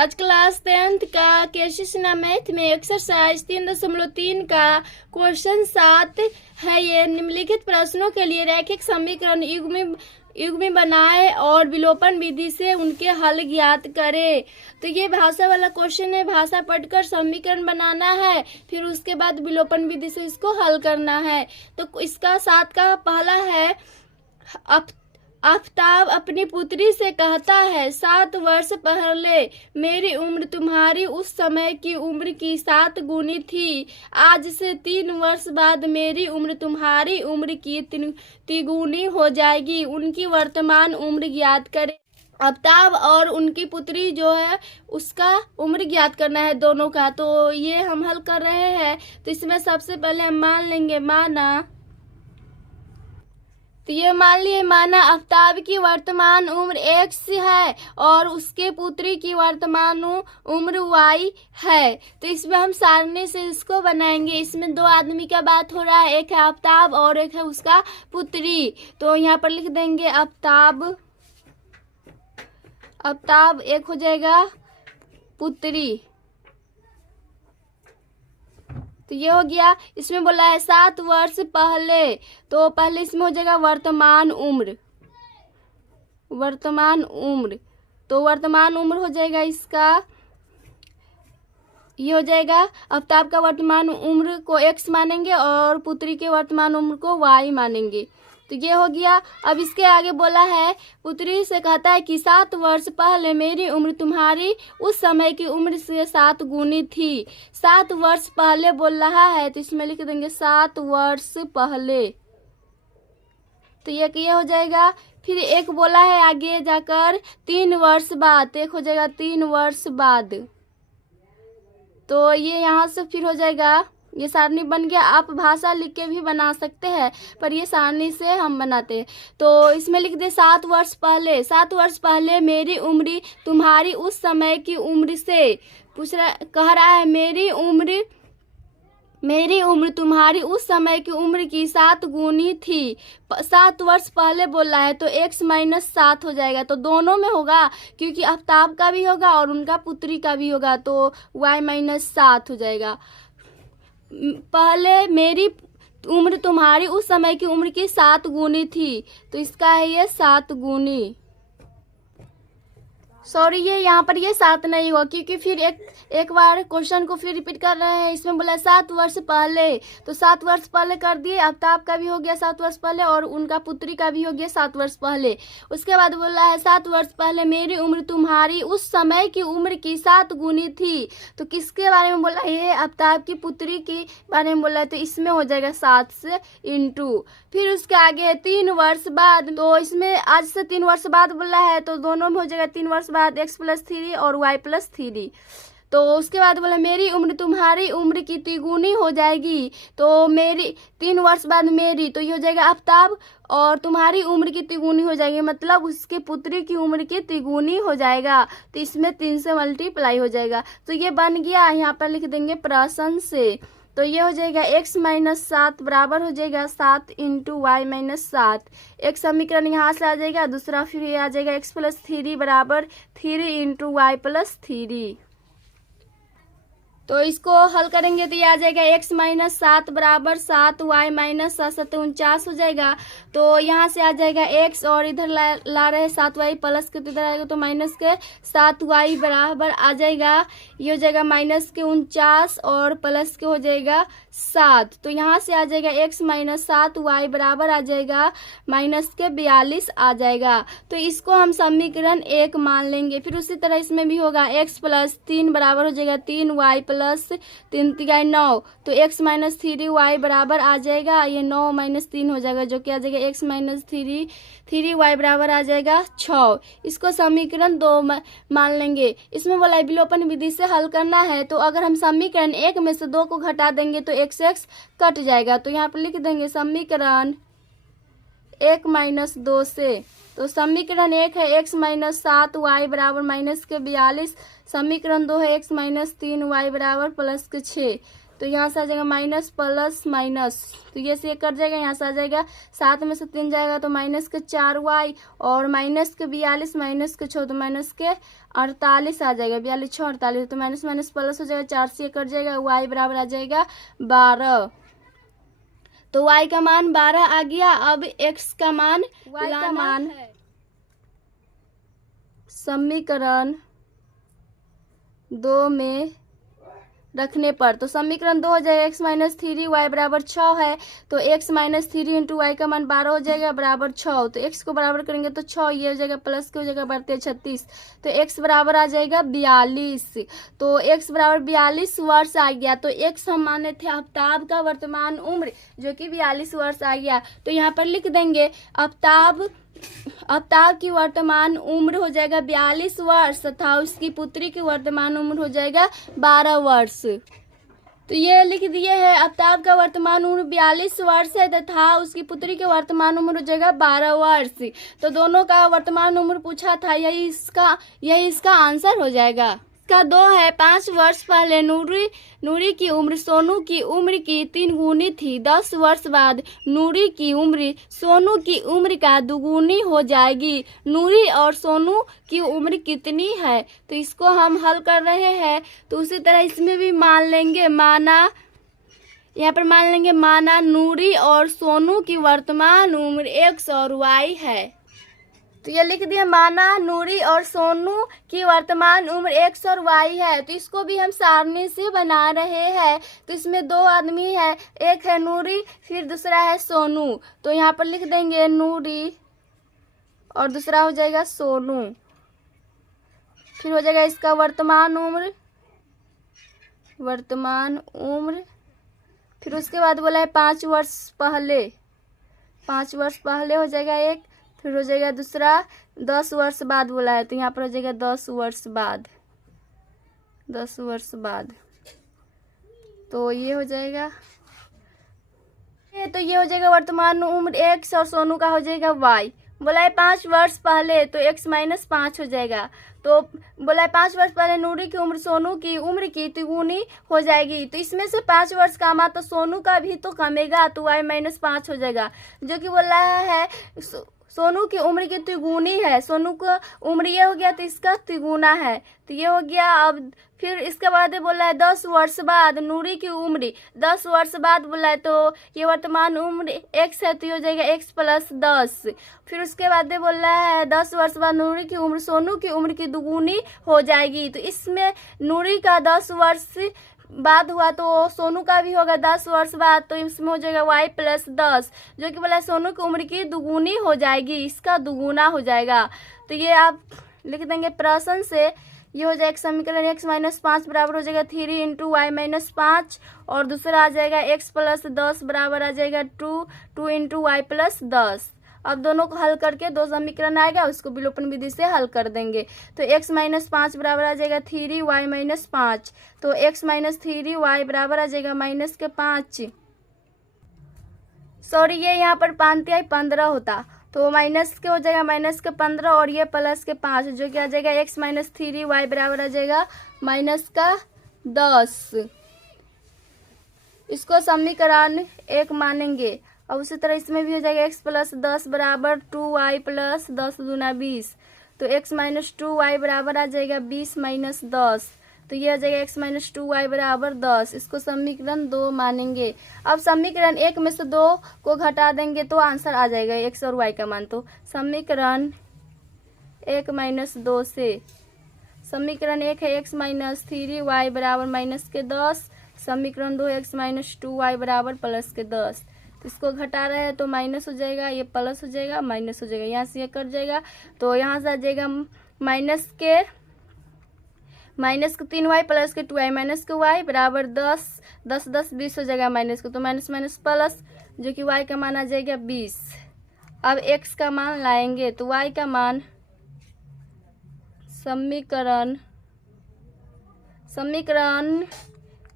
आज class 10th का केशिशना math में एक्सरसाइज 3.3 का क्वेश्चन 7 है। ये निम्नलिखित प्रश्नों के लिए रैखिक समीकरण युग्मी बनाए और विलोपन विधि से उनके हल ज्ञात करें। तो ये भाषा वाला क्वेश्चन है। भाषा पढ़कर समीकरण बनाना है, फिर उसके बाद विलोपन विधि से इसको हल करना है। तो इसका 7 का पहला है, आफताब अपनी पुत्री से कहता है, 7 वर्ष पहले मेरी उम्र तुम्हारी उस समय की उम्र की 7 गुनी थी। आज से 3 वर्ष बाद मेरी उम्र तुम्हारी उम्र की तिगुनी हो जाएगी। उनकी वर्तमान उम्र ज्ञात करें। आफताब और उनकी पुत्री जो है उसका उम्र ज्ञात करना है दोनों का। तो ये हम हल कर रहे हैं। तो इसमें सबसे पहले हम मान लेंगे, तो ये मान लिए माना आफताब की वर्तमान उम्र x है और उसके पुत्री की वर्तमान उम्र y है। तो इसमें हम सारणी से इसको बनाएंगे। इसमें 2 आदमी का बात हो रहा है, एक है आफताब और एक है उसका पुत्री। तो यहाँ पर लिख देंगे आफताब एक हो जाएगा पुत्री। तो ये हो गया। इसमें बोला है 7 वर्ष पहले, तो पहले इसमें हो जाएगा वर्तमान उम्र। तो वर्तमान उम्र हो जाएगा इसका, ये हो जाएगा आफताब का वर्तमान उम्र को x मानेंगे और पुत्री के वर्तमान उम्र को y मानेंगे। तो ये हो गया। अब इसके आगे बोला है, पुत्री से कहता है कि 7 वर्ष पहले मेरी उम्र तुम्हारी उस समय की उम्र से 7 गुनी थी। 7 वर्ष पहले बोल रहा है, तो इसमें लिख देंगे 7 वर्ष पहले। तो ये हो जाएगा। फिर एक बोला है आगे जाकर 3 वर्ष बाद, एक हो जाएगा 3 वर्ष बाद। तो ये यहाँ से फिर हो जाएगा, ये सारणी बन गया। आप भाषा लिख के भी बना सकते हैं, पर ये सारणी से हम बनाते हैं। तो इसमें लिख दे 7 वर्ष पहले। 7 वर्ष पहले मेरी उम्र तुम्हारी उस समय की उम्र से कह रहा है मेरी उम्र तुम्हारी उस समय की उम्र की 7 गुनी थी। 7 वर्ष पहले बोल रहा है, तो x - 7 हो जाएगा। तो दोनों में होगा, क्योंकि आफताब का भी होगा और उनका पुत्री का भी होगा, तो y - 7 हो जाएगा। पहले मेरी उम्र तुम्हारी उस समय की उम्र की 7 गुनी थी, तो इसका है ये 7 गुनी। सॉरी, ये यहाँ पर ये 7 नहीं हुआ, क्योंकि फिर एक बार क्वेश्चन को फिर रिपीट कर रहे हैं। इसमें बोला 7 वर्ष पहले, तो 7 वर्ष पहले कर दिए। आफताब का भी हो गया 7 वर्ष पहले और उनका पुत्री का भी हो गया 7 वर्ष पहले। उसके बाद बोला है 7 वर्ष पहले मेरी उम्र तुम्हारी उस समय की उम्र की 7 गुनी थी। तो किसके बारे में बोला है? ये आफताब की पुत्री के बारे में बोला है, तो इसमें हो जाएगा 7 से इंटू। फिर उसके आगे है 3 वर्ष बाद, तो इसमें आज से 3 वर्ष बाद बोला है, तो दोनों में हो जाएगा 3 वर्ष बाद x + 3 और y + 3। तो उसके बाद बोला मेरी उम्र तुम्हारी उम्र की तिगुनी हो जाएगी। तो मेरी 3 वर्ष बाद मेरी, तो ये हो जाएगा आफताब, और तुम्हारी उम्र की तिगुनी हो जाएगी, मतलब उसके पुत्री की उम्र की तिगुनी हो जाएगा। तो इसमें 3 से मल्टीप्लाई हो जाएगा। तो ये बन गया। यहाँ पर लिख देंगे प्रश्न से। तो ये हो जाएगा x - 7 बराबर हो जाएगा 7 × y - 7। एक समीकरण यहाँ से आ जाएगा, दूसरा फिर ये आ जाएगा x + 3 बराबर 3 × y + 3। तो इसको हल करेंगे तो ये आ जाएगा x - 7 बराबर 7 y - 7 7 49 हो जाएगा। तो यहाँ से आ जाएगा x और इधर ला रहे 7y प्लस के, तो इधर आएगा तो माइनस के 7y बराबर आ जाएगा। ये हो जाएगा माइनस के 49 और प्लस के हो जाएगा 7। तो यहाँ से आ जाएगा x - 7 y बराबर आ जाएगा माइनस के 42 आ जाएगा। तो इसको हम समीकरण 1 मान लेंगे। फिर उसी तरह इसमें भी होगा x + 3 बराबर हो जाएगा 3y + 3 × 9। तो x - 3y बराबर आ जाएगा, ये 9 - 3 हो जाएगा, जो कि आ जाएगा x - 3y बराबर आ जाएगा 6। इसको समीकरण 2 मान लेंगे। इसमें बोला है विलोपन विधि से हल करना है। तो अगर हम समीकरण 1 में से 2 को घटा देंगे तो x कट जाएगा। तो यहाँ पर लिख देंगे समीकरण 1 - 2 से। तो समीकरण 1 है x - 7 y बराबर माइनस के 42। समीकरण 2 है x - 3 y बराबर प्लस के 6। तो यहाँ से आ जाएगा माइनस प्लस माइनस, तो ये से ये कट जाएगा, यहाँ से आ जाएगा 7 में से 3 जाएगा तो माइनस के 4y और माइनस के 42 माइनस के 6 तो माइनस के 48 आ जाएगा, 42 6 48 तो माइनस माइनस प्लस हो जाएगा, 4 से ये कट जाएगा, y बराबर आ जाएगा 12। तो y का मान 12 आ गया। अब x का मान है समीकरण 2 में रखने पर, तो समीकरण 2 हो जाएगा x माइनस 3 y बराबर 6 है, तो x माइनस 3 इंटू वाई का मान 12 हो जाएगा बराबर 6, तो x को बराबर करेंगे तो 6 ये हो जाएगा प्लस के हो जाएगा बढ़ते 36, तो x बराबर आ जाएगा 42। तो x बराबर 42 वर्ष आ गया। तो x हम माने थे आफ्ताब का वर्तमान उम्र जो कि 42 वर्ष आ गया, तो यहाँ पर लिख देंगे आफ्ताब की वर्तमान उम्र हो जाएगा 42 वर्ष तथा उसकी पुत्री की वर्तमान उम्र हो जाएगा 12 वर्ष। तो ये लिख दिए है आफ्ताब का वर्तमान उम्र 42 वर्ष है तथा उसकी पुत्री की वर्तमान उम्र हो जाएगा 12 वर्ष। तो दोनों का वर्तमान उम्र पूछा था, यही इसका आंसर हो जाएगा। इसका 2 है 5 वर्ष पहले नूरी की उम्र सोनू की उम्र की 3 गुनी थी। 10 वर्ष बाद नूरी की उम्र सोनू की उम्र का दुगुनी हो जाएगी। नूरी और सोनू की उम्र कितनी है? तो इसको हम हल कर रहे हैं, तो उसी तरह इसमें भी मान लेंगे यहाँ पर मान लेंगे माना नूरी और सोनू की वर्तमान उम्र x और y है। तो ये लिख दिया माना नूरी और सोनू की वर्तमान उम्र x और y है। तो इसको भी हम सारणी से बना रहे हैं। तो इसमें 2 आदमी है, एक है नूरी फिर दूसरा है सोनू। तो यहाँ पर लिख देंगे नूरी और दूसरा हो जाएगा सोनू, फिर हो जाएगा इसका वर्तमान उम्र, फिर उसके बाद बोला है 5 वर्ष पहले, 5 वर्ष पहले हो जाएगा एक, फिर हो जाएगा दूसरा 10 वर्ष बाद बोला है, तो यहाँ पर हो जाएगा 10 वर्ष बाद। तो ये हो जाएगा, तो ये हो जाएगा वर्तमान उम्र x और सोनू का हो जाएगा y। बोला है 5 वर्ष पहले तो x माइनस 5 हो जाएगा। तो बोला है 5 वर्ष पहले नूरी की उम्र सोनू की उम्र की तिगुनी हो जाएगी। तो इसमें से 5 वर्ष कमा तो सोनू का भी तो कमेगा, तो y माइनस 5 हो जाएगा, जो कि बोल रहा है सोनू की उम्र की तिगुनी है। सोनू का उम्र ये हो गया तो इसका तिगुना है, तो ये हो गया। अब फिर इसके बाद बोला है 10 वर्ष बाद नूरी की उम्र 10 वर्ष बाद बोला है, तो ये वर्तमान उम्र x है, तो ये हो जाएगा x प्लस 10। फिर उसके बाद बोल रहा है 10 वर्ष बाद नूरी की उम्र सोनू की उम्र की दुगुनी हो जाएगी। तो इसमें नूरी का 10 वर्ष बाद हुआ तो सोनू का भी होगा 10 वर्ष बाद, तो इसमें हो जाएगा y प्लस 10, जो कि बोला सोनू की उम्र की दुगुनी हो जाएगी, इसका दुगुना हो जाएगा। तो ये आप लिख देंगे प्रश्न से। ये हो जाएगा समीकरण x माइनस 5 बराबर हो जाएगा 3 इंटू वाई माइनस 5 और दूसरा आ जाएगा x प्लस 10 बराबर आ जाएगा 2 इंटू वाई प्लस 10। अब दोनों को हल करके 2 समीकरण आएगा, उसको विलोपन विधि से हल कर देंगे। तो x माइनस 5 बराबर आ जाएगा 3 वाई माइनस 5, तो x माइनस 3 वाई बराबर आ जाएगा माइनस के 5, सॉरी ये यहाँ पर 5×15 होता, तो माइनस के हो जाएगा माइनस के 15 और ये प्लस के 5, जो कि आ जाएगा x माइनस 3 वाई बराबर आ जाएगा माइनस का 10। इसको समीकरण 1 मानेंगे। अब उसी तरह इसमें भी हो जाएगा x प्लस 10 बराबर 2y प्लस 10 दूना 20, तो x माइनस 2y बराबर आ जाएगा 20 माइनस 10, तो ये आ जाएगा x माइनस 2y बराबर 10। इसको समीकरण 2 मानेंगे। अब समीकरण 1 में से 2 को घटा देंगे तो आंसर आ जाएगा x और y का मान। तो समीकरण 1 माइनस 2 से समीकरण 1 है x माइनस 3y बराबर माइनस के 10, समीकरण 2 x माइनस 2y बराबर प्लस के 10। तो इसको घटा रहे हैं तो माइनस हो जाएगा, ये प्लस हो जाएगा, माइनस हो जाएगा, यहाँ से ये कट जाएगा, तो यहाँ से आ जाएगा माइनस के 3y प्लस के 2y माइनस के y बराबर 10 10 20 हो जाएगा माइनस के, तो माइनस माइनस प्लस, जो कि y का मान आ जाएगा 20। अब x का मान लाएंगे, तो y का मान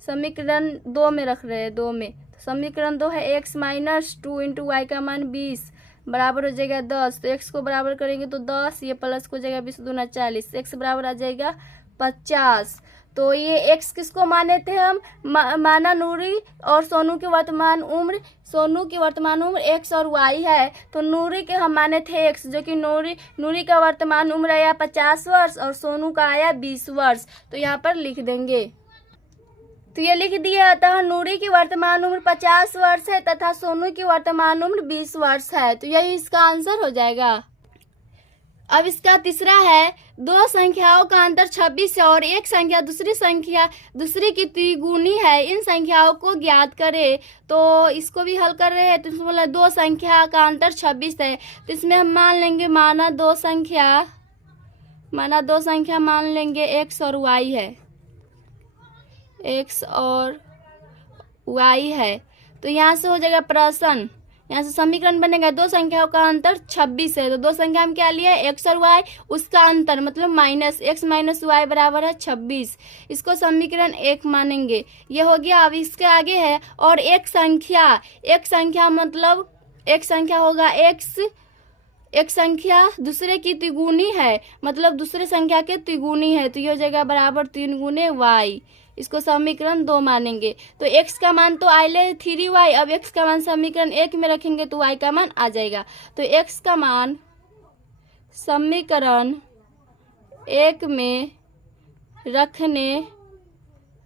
समीकरण 2 में रख रहे हैं, 2 में। समीकरण 2 है x माइनस 2 इंटू वाई का मान 20 बराबर हो जाएगा 10, तो x को बराबर करेंगे तो 10, ये प्लस को जाएगा 20 दूना 40, x बराबर आ जाएगा 50। तो ये एक्स किसको माने थे हम, माना नूरी और सोनू की वर्तमान उम्र, सोनू की वर्तमान उम्र एक्स और वाई है, तो नूरी के हम माने थे एक्स, जो कि नूरी का वर्तमान उम्र आया 50 वर्ष और सोनू का आया 20 वर्ष। तो यहाँ पर लिख देंगे। तो ये लिख दिया, अतः नूरी की वर्तमान उम्र 50 वर्ष है तथा सोनू की वर्तमान उम्र 20 वर्ष है। तो यही इसका आंसर हो जाएगा। अब इसका तीसरा है, दो संख्याओं का अंतर 26 है और एक संख्या दूसरी की द्विगुनी है, इन संख्याओं को ज्ञात करें। तो इसको भी हल कर रहे हैं। तो इसमें बोला दो संख्या का अंतर 26 है, तो इसमें हम मान लेंगे माना दो संख्या मान लेंगे एक्स और वाई है, एक्स और वाई है। तो यहाँ से हो जाएगा प्रश्न, यहाँ से समीकरण बनेगा, दो संख्याओं का अंतर 26 है, तो दो संख्या हम क्या लिए, एक्स और वाई, उसका अंतर मतलब माइनस एक्स माइनस वाई बराबर है 26। इसको समीकरण 1 मानेंगे। ये हो गया। अब इसके आगे है, और एक संख्या मतलब एक संख्या होगा एक्स, एक संख्या दूसरे की तिगुनी है, मतलब दूसरे संख्या के तिगुनी है, तो ये हो जाएगा बराबर 3 गुने वाई। इसको समीकरण 2 मानेंगे। तो x का मान तो आइले 3y, अब x का मान समीकरण 1 में रखेंगे तो y का मान आ जाएगा। तो x का मान समीकरण 1 में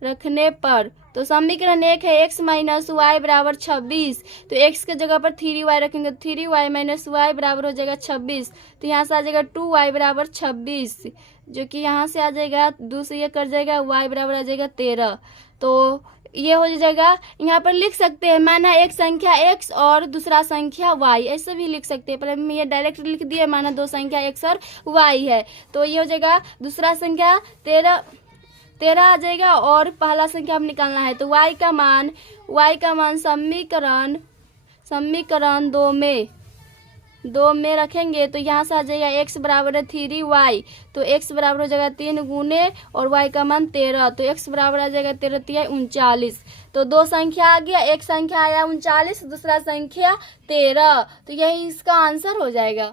रखने पर, तो समीकरण 1 है x माइनस वाई बराबर 26, तो x के जगह पर 3y रखेंगे, 3y माइनस वाई बराबर हो जाएगा 26। तो यहाँ से आ जाएगा 2y बराबर 26, जो कि यहाँ से आ जाएगा, दूसरे ये कर जाएगा, y बराबर आ जाएगा 13। तो ये हो जाएगा। यहाँ पर लिख सकते हैं, माना एक संख्या x और दूसरा संख्या y, ऐसे भी लिख सकते हैं, पर हम ये डायरेक्ट लिख दिए, माना दो संख्या x और y है। तो ये हो जाएगा, दूसरा संख्या 13 आ जाएगा और पहला संख्या हम निकालना है। तो y का मान समीकरण 2 में रखेंगे, तो यहाँ से आ जाएगा x बराबर है 3y, तो x बराबर हो जाएगा 3 गुने और y का मान 13, तो x बराबर आ जाएगा 13 3 39। तो दो संख्या आ गया, एक संख्या आया 39, दूसरा संख्या 13, तो यही इसका आंसर हो जाएगा।